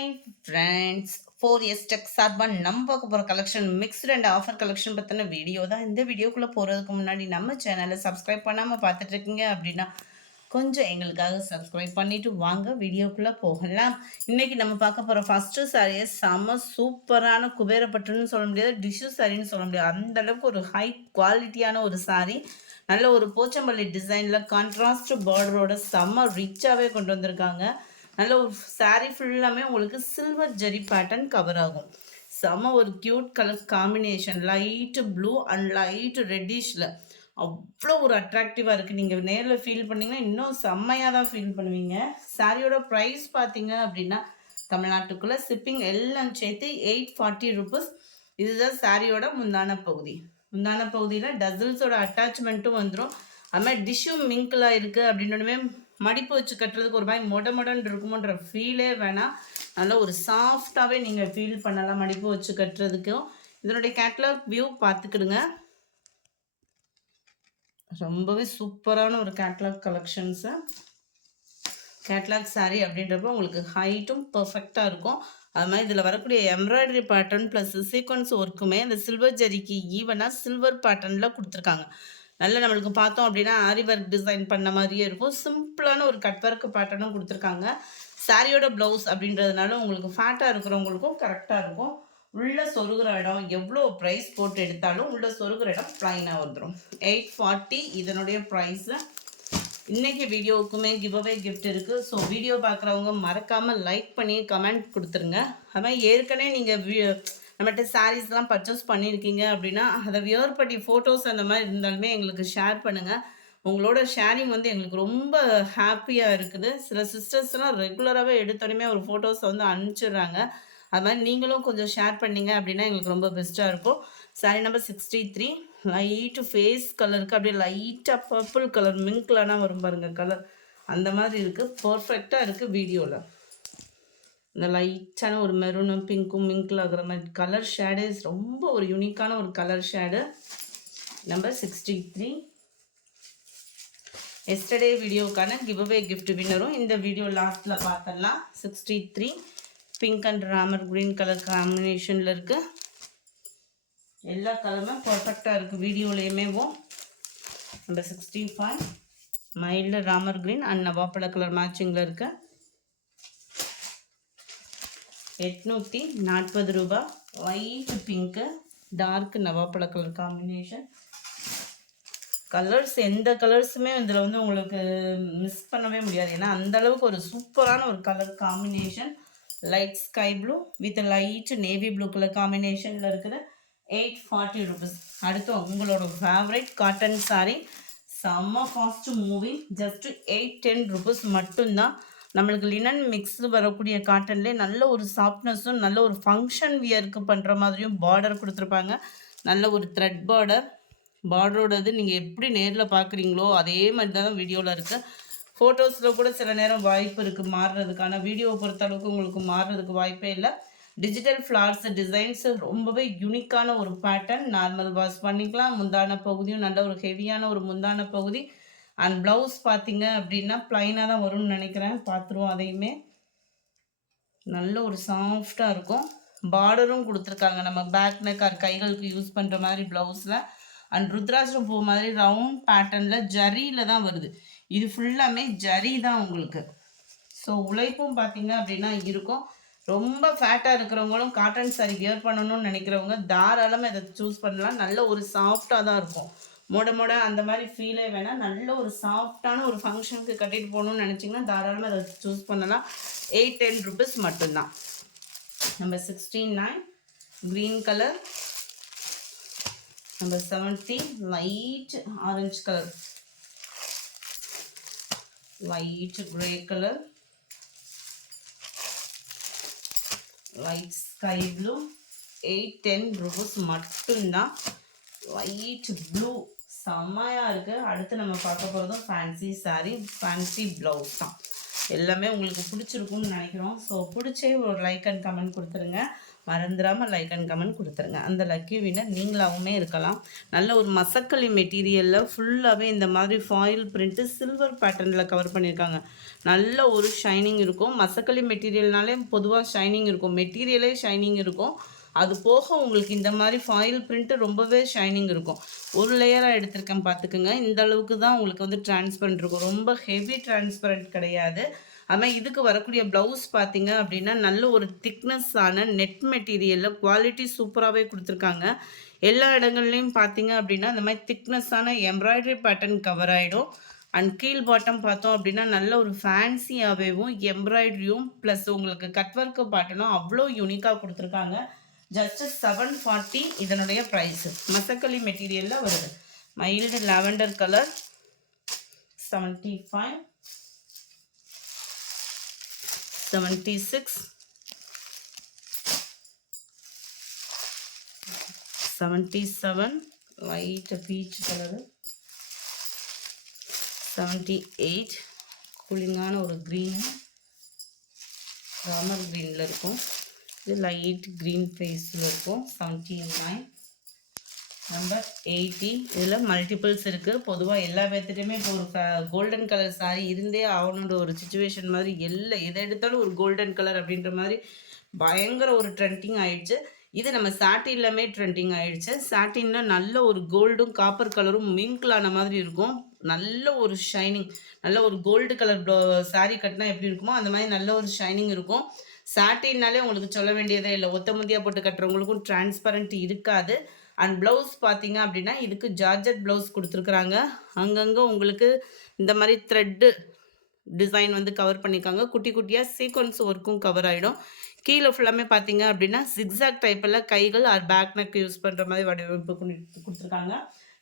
Hi friends, 4S Tech சார்பா நம்ம பார்க்க போகிற collection mixed and offer collection பற்றின வீடியோ தான். இந்த வீடியோக்குள்ளே போகிறதுக்கு முன்னாடி நம்ம சேனலை சப்ஸ்கிரைப் பண்ணாமல் பார்த்துட்டு இருக்கீங்க அப்படின்னா கொஞ்சம் எங்களுக்காக சப்ஸ்கிரைப் பண்ணிவிட்டு வாங்க வீடியோக்குள்ளே போகலாம். இன்றைக்கி நம்ம பார்க்க போகிற ஃபஸ்ட்டு சாரியை செம்ம சூப்பரான குபேரப்பட்டுன்னு சொல்ல முடியாது, டிஷ்யூ சாரின்னு சொல்ல முடியாது, அந்தளவுக்கு ஒரு ஹை குவாலிட்டியான ஒரு சாரி. நல்ல ஒரு போச்சம்பள்ளி டிசைனில் கான்ட்ராஸ்ட் பார்டரோட செம்ம ரிச்சாகவே கொண்டு வந்திருக்காங்க. நல்ல ஒரு சாரீ ஃபுல்லாமே உங்களுக்கு சில்வர் ஜெரி பேட்டர்ன் கவர் ஆகும். செம்ம ஒரு cute colour combination, light blue and light ரெட்டிஷில் அவ்வளோ ஒரு அட்ராக்டிவாக இருக்குது. நீங்கள் நேரில் ஃபீல் பண்ணிங்கன்னா இன்னும் செம்மையாக தான் ஃபீல் பண்ணுவீங்க. சாரியோட ப்ரைஸ் பார்த்தீங்க அப்படின்னா தமிழ்நாட்டுக்குள்ளே ஷிப்பிங் எல்லாம் சேர்த்து 840 rupees. இதுதான் சாரியோட முந்தான பகுதி. முந்தான பகுதியில் டசல்ஸோட அட்டாச்மெண்ட்டும் வந்துடும். அது மாதிரி டிஷ்யூ மிங்கிளாக இருக்குது அப்படின்னுமே மடிப்பு வச்சு கட்டுறதுக்கு ஒரு மாதிரி மொடன்னு இருக்குமோன்ற ஃபீலே வேணாம். நல்லா ஒரு சாஃப்டாகவே நீங்கள் ஃபீல் பண்ணலாம் மடிப்பு வச்சு கட்டுறதுக்கும். இதனுடைய கேட்லாக் வியூ பார்த்துக்கிடுங்க. ரொம்பவே சூப்பரான ஒரு கேட்லாக் கலெக்ஷன்ஸு. கேட்லாக் சாரீ அப்படின்றப்போ உங்களுக்கு ஹைட்டும் பர்ஃபெக்டாக இருக்கும். அது மாதிரி இதில் வரக்கூடிய எம்ப்ராய்டரி பேட்டர்ன் ப்ளஸ் சீக்வன்ஸ் ஒர்க்குமே இந்த சில்வர் ஜரிக்கு ஈவனாக சில்வர் பேட்டர்னில் கொடுத்துருக்காங்க. நல்ல நம்மளுக்கு பார்த்தோம் அப்படின்னா ஆரி ஒர்க் டிசைன் பண்ண மாதிரியே இருக்கும். சிம்பிளான ஒரு கட் ஒர்க் பேட்டர்னும் கொடுத்துருக்காங்க. சாரியோட ப்ளவுஸ் அப்படின்றதுனால உங்களுக்கு ஃபேட்டாக இருக்கிறவங்களுக்கும் கரெக்டாக இருக்கும். உள்ளே சொருகிற இடம் எவ்வளோ ப்ரைஸ் போட்டு எடுத்தாலும் உள்ளே சொருகிற இடம் ப்ளைனாக வந்துடும். 840 இதனுடைய ப்ரைஸு. இன்றைக்கி வீடியோவுக்குமே கிவ்அவே கிஃப்ட் இருக்குது. ஸோ வீடியோ பார்க்குறவங்க மறக்காமல் லைக் பண்ணி கமெண்ட் கொடுத்துருங்க. அது மாதிரி ஏற்கனவே நீங்கள் நம்மகிட்ட சாரீஸ்லாம் பர்ச்சேஸ் பண்ணியிருக்கீங்க அப்படின்னா அதை வியர் பண்ணி ஃபோட்டோஸ் அந்த மாதிரி இருந்தாலுமே எங்களுக்கு ஷேர் பண்ணுங்கள். உங்களோட ஷேரிங் வந்து எங்களுக்கு ரொம்ப ஹாப்பியாக இருக்குது. சில சிஸ்டர்ஸ்லாம் ரெகுலராகவே எடுத்தோடனே ஒரு ஃபோட்டோஸை வந்து அனுப்பிச்சிடுறாங்க. அது மாதிரி நீங்களும் கொஞ்சம் ஷேர் பண்ணிங்க அப்படின்னா எங்களுக்கு ரொம்ப பெஸ்ட்டாக இருக்கும். சாரீ நம்பர் 63 லைட்டு ஃபேஸ் கலருக்கு அப்படியே லைட்டாக பர்பிள் கலர் மிங்க்லானா வரும் பாருங்கள் கலர், அந்த மாதிரி இருக்குது. பர்ஃபெக்டாக இருக்குது வீடியோவில். இந்த லைட்டான ஒரு மெரூனும் பிங்க்கும் மிங்கிள் ஆகிற மாதிரி கலர் ஷேடேஸ் ரொம்ப ஒரு யூனிக்கான ஒரு கலர் ஷேடு. நம்பர் 63 எஸ்டர்டே வீடியோக்கான கிவ்அவே கிஃப்ட் வின்னரும் இந்த வீடியோ லாஸ்ட்டில் பார்த்துடலாம். 63 pink and Ramar green colour காம்பினேஷனில் இருக்குது. எல்லா கலருமே பர்ஃபெக்டாக இருக்குது வீடியோலேயுமேவும். Number 65 mild Ramar green and நவாப்பழ கலர் மேட்சிங்கில் இருக்குது. 840 ரூபாய். லைட் பிங்க்கு டார்க் நவாப்பழ கலர் காம்பினேஷன். கலர்ஸ் எந்த கலர்ஸுமே இதில் வந்து உங்களுக்கு மிஸ் பண்ணவே முடியாது. ஏன்னா அந்தளவுக்கு ஒரு சூப்பரான ஒரு colour combination. Light sky blue with light navy blue colour காம்பினேஷனில் இருக்குது. 840 rupees. அடுத்து உங்களோட ஃபேவரட் காட்டன் சாரீ செம்ம ஃபாஸ்ட் மூவிங். ஜஸ்ட் 810 rupees மட்டும்தான். நம்மளுக்கு லினன் மிக்ஸ் வரக்கூடிய காட்டன்லேயே நல்ல ஒரு சாஃப்ட்னஸும் நல்ல ஒரு ஃபங்க்ஷன் வியருக்கு பண்ணுற மாதிரியும் பார்டர் கொடுத்துருப்பாங்க. நல்ல ஒரு த்ரெட் பார்டரோடது நீங்கள் எப்படி நேரில் பார்க்குறீங்களோ அதே மாதிரி தான் வீடியோவில் இருக்குது. ஃபோட்டோஸில் கூட சில நேரம் வாய்ப்பு இருக்குது மாறுறதுக்கான. வீடியோவை பொறுத்த அளவுக்கு உங்களுக்கு மாறுறதுக்கு வாய்ப்பே இல்லை. டிஜிட்டல் ஃப்ளார்ஸ் டிசைன்ஸு ரொம்பவே யூனிக்கான ஒரு பேட்டர்ன். நார்மல் வாஷ் பண்ணிக்கலாம். முந்தான பகுதியும் நல்ல ஒரு ஹெவியான ஒரு முந்தான பகுதி. அண்ட் ப்ளவுஸ் பார்த்தீங்க அப்படின்னா ப்ளைனாக தான் வரும்னு நினைக்கிறேன். பார்த்துருவோம் அதையுமே. நல்ல ஒரு சாஃப்டாக இருக்கும். பார்டரும் கொடுத்துருக்காங்க நம்ம பேக் நெக் ஆர் கைகளுக்கு யூஸ் பண்ணுற மாதிரி ப்ளவுஸில். அண்ட் ருத்ராட்சம் பூ மாதிரி ரவுண்ட் பேட்டர்னில் ஜரியில் தான் வருது. இது ஃபுல்லாமே ஜரி தான் உங்களுக்கு. ஸோ உழைப்பும் பார்த்தீங்க அப்படின்னா இருக்கும். ரொம்ப ஃபேட்டாக இருக்கிறவங்களும் காட்டன் சாரி வியர் பண்ணணும்னு நினைக்கிறவங்க தாராளமாக இதை சூஸ் பண்ணலாம். நல்ல ஒரு சாஃப்டாக தான் இருக்கும். மொட அந்த மாதிரி ஃபீலே வேணால் நல்ல ஒரு சாஃப்டான ஒரு ஃபங்க்ஷனுக்கு கட்டிட்டு போகணுன்னு நினச்சிங்கன்னா தாராளமாக அதை சூஸ் பண்ணலாம். 810 rupees மட்டும்தான். Number 69 green colour. Number 70 light orange colour, light grey colour, light sky blue. 810 rupees மட்டும்தான். லைட் ப்ளூ செம்மையாக இருக்குது. அடுத்து நம்ம பார்க்க போகிறதும் ஃபேன்சி சாரீ, ஃபேன்சி ப்ளவுஸ் தான். எல்லாமே உங்களுக்கு பிடிச்சிருக்கும்னு நினைக்கிறோம். ஸோ பிடிச்சே ஒரு லைக் அண்ட் கமெண்ட் கொடுத்துருங்க. மறந்துடாமல் லைக் அண்ட் கமெண்ட் கொடுத்துருங்க. அந்த லக்கி வின்னர் நீங்களாகவுமே இருக்கலாம். நல்ல ஒரு மசக்களி மெட்டீரியலில் ஃபுல்லாகவே இந்த மாதிரி ஃபாயில் பிரிண்ட்டு சில்வர் பேட்டர்னில் கவர் பண்ணியிருக்காங்க. நல்ல ஒரு ஷைனிங் இருக்கும். மசக்களி மெட்டீரியல்னாலே பொதுவாக ஷைனிங் இருக்கும், மெட்டீரியலே ஷைனிங் இருக்கும். அது போக உங்களுக்கு இந்த மாதிரி ஃபாயில் பிரிண்ட்டு ரொம்பவே ஷைனிங் இருக்கும். ஒரு லேயராக எடுத்திருக்கேன் பார்த்துக்குங்க. இந்த அளவுக்கு தான் உங்களுக்கு வந்து டிரான்ஸ்பரண்ட் இருக்கும். ரொம்ப ஹெவி டிரான்ஸ்பரண்ட் கிடையாது. ஆனால் இதுக்கு வரக்கூடிய ப்ளவுஸ் பார்த்தீங்க அப்படின்னா நல்ல ஒரு திக்னஸ்ஸான நெட் மெட்டீரியலில் குவாலிட்டி சூப்பராகவே கொடுத்துருக்காங்க. எல்லா இடங்கள்லையும் பார்த்தீங்க அப்படின்னா இந்த மாதிரி திக்னஸ்ஸான எம்ப்ராய்டரி பேட்டர்ன் கவர் ஆகிடும். அண்ட் கீழ் பாட்டம் பார்த்தோம் அப்படின்னா நல்ல ஒரு ஃபேன்சியாகவும் எம்ப்ராய்டரியும் ப்ளஸ் உங்களுக்கு கட் ஒர்க்கு பேட்டர்னும் அவ்வளோ யூனிக்காக கொடுத்துருக்காங்க. ஜஸ்ட் 740 இதனுடைய ப்ரைஸு. மசக்களி மெட்டீரியலில் வருது. Mild lavender colour 75, 76, 77 light peach colour, 78 கூலிங்கான ஒரு க்ரீனு ராமர் க்ரீனில் இருக்கும். இது லைட் க்ரீன் ஃபேஸில் இருக்கும். 79 நம்பர் 80. இதில் மல்டிபிள்ஸ் இருக்குது. பொதுவாக எல்லா பேர்த்துட்டையுமே இப்போ ஒரு கோல்டன் கலர் சாரீ இருந்தே ஆகணுன்ற ஒரு சுச்சுவேஷன் மாதிரி எதை எடுத்தாலும் ஒரு கோல்டன் கலர் அப்படின்ற மாதிரி பயங்கர ஒரு ட்ரெண்டிங் ஆயிடுச்சு. இது நம்ம சாட்டின்லாமே ட்ரெண்டிங் ஆயிடுச்சு. சாட்டினில் நல்ல ஒரு கோல்டும் காப்பர் கலரும் மிங்கிளான மாதிரி இருக்கும். நல்ல ஒரு ஷைனிங், நல்ல ஒரு கோல்டு கலர் சாரீ கட்டினா எப்படி இருக்குமோ அந்த மாதிரி நல்ல ஒரு ஷைனிங் இருக்கும். சாட்டின்னாலே உங்களுக்கு சொல்ல வேண்டியதே இல்லை. ஒத்த முந்தியாக போட்டு கட்டுறவங்களுக்கும் டிரான்ஸ்பரண்ட் இருக்காது. அண்ட் ப்ளவுஸ் பார்த்தீங்க அப்படின்னா இதுக்கு ஜார்ஜெட் ப்ளவுஸ் கொடுத்துருக்குறாங்க. அங்கங்கே உங்களுக்கு இந்த மாதிரி த்ரெட்டு டிசைன் வந்து கவர் பண்ணியிருக்காங்க. குட்டி குட்டியாக சீக்வன்ஸ் ஒர்க்கும் கவர் ஆகிடும். கீழே ஃபுல்லாமே பார்த்தீங்க அப்படின்னா ஜிக்ஸாக் டைப்பில் கைகள் ஆர் பேக் நெக் யூஸ் பண்ணுற மாதிரி வடிவமைப்பு கொடுத்துருக்காங்க.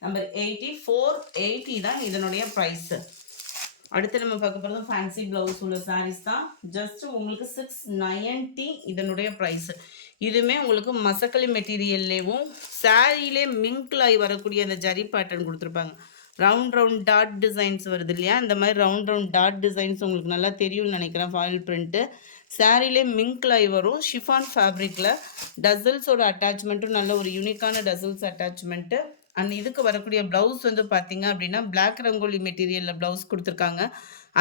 நம்பர் 80, 480 தான் இதனுடைய ப்ரைஸு. அடுத்து நம்ம பார்க்க போகிறது ஃபேன்சி ப்ளவுஸ் உள்ள சாரீஸ் தான். ஜஸ்ட் உங்களுக்கு 690 இதனுடைய ப்ரைஸு. இதுவுமே உங்களுக்கு மசக்களி மெட்டீரியல்லேயும் சாரியிலே மிங்க்லாகி வரக்கூடிய அந்த ஜரி பேட்டர்ன் கொடுத்துருப்பாங்க. ரவுண்ட் டாட் டிசைன்ஸ் வருது இல்லையா, இந்த மாதிரி ரவுண்ட் டாட் டிசைன்ஸ் உங்களுக்கு நல்லா தெரியும்னு நினைக்கிறேன். ஃபாயில் பிரிண்ட்டு சாரியிலே மிங்க்லாகி வரும். ஷிஃபான் ஃபேப்ரிக்கில் டசல்ஸோட அட்டாச்மெண்ட்டும் நல்ல ஒரு யூனிக்கான டசல்ஸ் அட்டாச்மெண்ட்டு. அண்ட் இதுக்கு வரக்கூடிய ப்ளவுஸ் வந்து பார்த்தீங்க அப்படின்னா பிளாக் ரங்கோலி மெட்டீரியலில் ப்ளவுஸ் கொடுத்துருக்காங்க.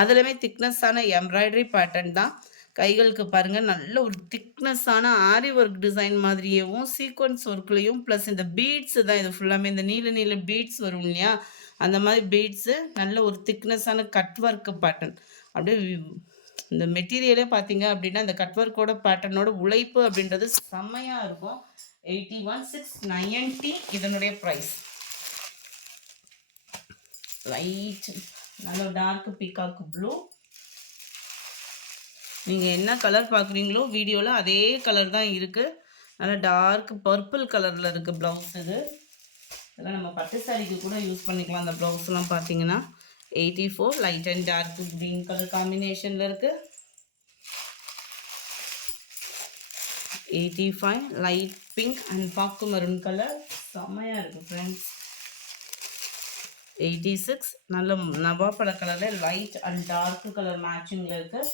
அதுலேயுமே திக்னஸ்ஸான எம்ப்ராய்டரி பேட்டர்ன் தான். கைகளுக்கு பாருங்கள் நல்ல ஒரு திக்னஸ்ஸான ஆரி ஒர்க் டிசைன் மாதிரியேவும் சீக்வன்ஸ் ஒர்க்லேயும் ப்ளஸ் இந்த பீட்ஸு தான். இது ஃபுல்லாமே இந்த நீல பீட்ஸ் வரும் இல்லையா, அந்த மாதிரி பீட்ஸு நல்ல ஒரு திக்னஸ்ஸான கட் ஒர்க்கு பேட்டர்ன். அப்படியே இந்த மெட்டீரியலே பார்த்தீங்க அப்படின்னா இந்த கட் ஒர்க்கோட பேட்டர்னோட உழைப்பு அப்படின்றது செம்மையாக இருக்கும். 81, 690 இதனுடைய ப்ரைஸ். லைட் நல்ல டார்க் பீகாக் ப்ளூ. நீங்கள் என்ன கலர் பார்க்குறீங்களோ வீடியோவில் அதே கலர் தான் இருக்குது. நல்ல டார்க் பர்பிள் கலரில் இருக்குது ப்ளவுஸ். இதெல்லாம் நம்ம பட்டு சாரிக்கு கூட யூஸ் பண்ணிக்கலாம். அந்த ப்ளவுஸ்லாம் பார்த்தீங்கன்னா 84 light and dark green colour காம்பினேஷனில் இருக்குது. 85 லைட் பிங்க் அண்ட் பாக்கு மரூன் கலர் செம்மையாக இருக்குது ஃப்ரெண்ட்ஸ். 86 நல்ல நவாப்பழ கலரில் லைட் அண்ட் டார்க் கலர் மேட்சிங்கில் இருக்குது.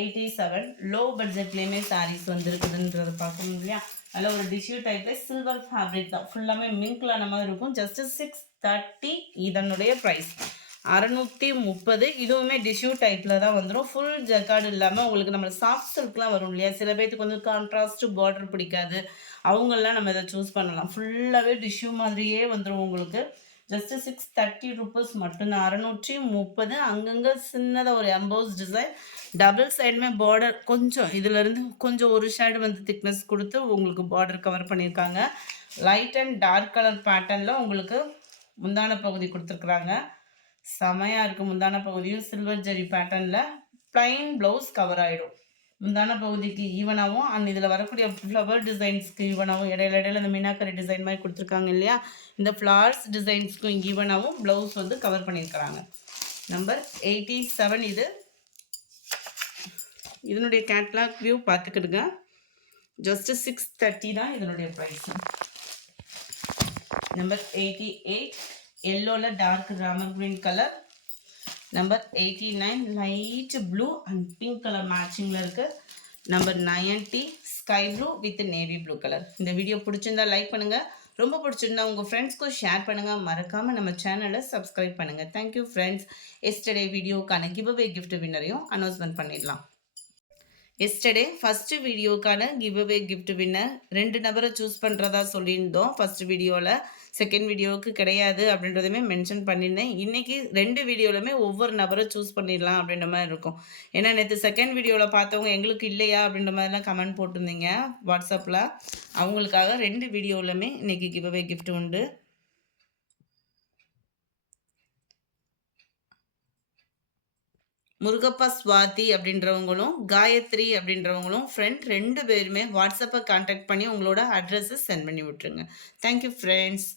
87 லோ பட்ஜெட்லேயுமே சாரீஸ் வந்துருக்குதுன்றதை பார்க்கணும் இல்லையா. நல்ல ஒரு டிஷ்யூ டைப்பில் சில்வர் ஃபேப்ரிக் தான். ஃபுல்லாமே மிங்க்லான மாதிரி இருக்கும். ஜஸ்ட்டு 630 இதனுடைய ப்ரைஸ். 630. இதுவுமே டிஷ்யூ டைப்பில் தான் வந்துடும். ஃபுல் ஜக்கார்டு இல்லாமல் உங்களுக்கு நம்ம சாஃப்ட் சில்க்லாம் வரும் இல்லையா, சில பேர்த்துக்கு வந்து கான்ட்ராஸ்ட்டு பார்டர் பிடிக்காது, அவங்கெல்லாம் நம்ம இதை சூஸ் பண்ணலாம். ஃபுல்லாகவே டிஷ்யூ மாதிரியே வந்துடும் உங்களுக்கு. ஜஸ்ட்டு 630 ருபீஸ் மட்டும்தான். 630. அங்கங்கே சின்னதாக ஒரு எம்போஸ் டிசைன், டபுள் சைடுமே பார்டர் கொஞ்சம் இதிலேருந்து கொஞ்சம் ஒரு ஷேடு வந்து திக்னஸ் கொடுத்து உங்களுக்கு பார்டர் கவர் பண்ணியிருக்காங்க. லைட் அண்ட் டார்க் கலர் பேட்டர்னில் உங்களுக்கு முந்தான பகுதி கொடுத்துருக்குறாங்க. செமையாக இருக்குது. முந்தான பகுதியும் சில்வர் ஜெரி பேட்டர்னில் ப்ளைன் ப்ளவுஸ் கவர் ஆகிடும். முந்தான பகுதிக்கு ஈவனாகவும் அண்ட் இதில் வரக்கூடிய ஃப்ளவர் டிசைன்ஸ்க்கு ஈவனாகவும் இடையில இந்த மீனாக்கரி டிசைன் மாதிரி கொடுத்துருக்காங்க இல்லையா, இந்த ஃப்ளவர்ஸ் டிசைன்ஸ்க்கும் ஈவனாகவும் ப்ளவுஸ் வந்து கவர் பண்ணியிருக்கிறாங்க. நம்பர் 87. இதனுடைய கேட்லாக் வியூ பார்த்துக்கிடுங்க. ஜஸ்ட்டு 630 தான் இதனுடைய ப்ரைஸ். நம்பர் 88 எல்லோவில் dark Ramar green colour number 89 light blue and pink colour மேட்சிங்கில் இருக்குது. Number 90 sky blue with navy blue colour. இந்த வீடியோ பிடிச்சிருந்தா லைக் பண்ணுங்கள். ரொம்ப பிடிச்சிருந்தா உங்கள் ஃப்ரெண்ட்ஸ்க்கும் ஷேர் பண்ணுங்கள். மறக்காமல் நம்ம சேனலை சப்ஸ்கிரைப் பண்ணுங்கள். Thank you friends. எஸ்டர்டே வீடியோக்கான கிவ் அவே கிஃப்ட் வின்னரையும் அனௌன்ஸ்மெண்ட் பண்ணிடலாம். எஸ்டர்டே ஃபஸ்ட்டு வீடியோக்கான கிவ் அவே கிஃப்ட் வின்னர் 2 நபரை சூஸ் பண்ணுறதா சொல்லியிருந்தோம் ஃபஸ்ட் வீடியோவில். செகண்ட் வீடியோவுக்கு கிடையாது அப்படின்றதுமே மென்ஷன் பண்ணியிருந்தேன். இன்றைக்கி 2 வீடியோவிலுமே ஒவ்வொரு நபரை சூஸ் பண்ணிடலாம் அப்படின்ற மாதிரி இருக்கும். ஏன்னா நேற்று செகண்ட் வீடியோவில் பார்த்தவங்க எங்களுக்கு இல்லையா அப்படின்ற மாதிரிலாம் கமெண்ட் போட்டிருந்தீங்க வாட்ஸ்அப்பில். அவங்களுக்காக 2 வீடியோவிலுமே இன்றைக்கி கிவ் அவே கிஃப்ட் உண்டு. முருகப்பா ஸ்வாதி அப்படின்றவங்களும் காயத்ரி அப்படின்றவங்களும் ஃப்ரெண்ட் 2 பேருமே வாட்ஸ்அப்பை கான்டாக்ட் பண்ணி உங்களோட அட்ரஸை சென்ட் பண்ணி விட்டுருங்க. Thank you friends.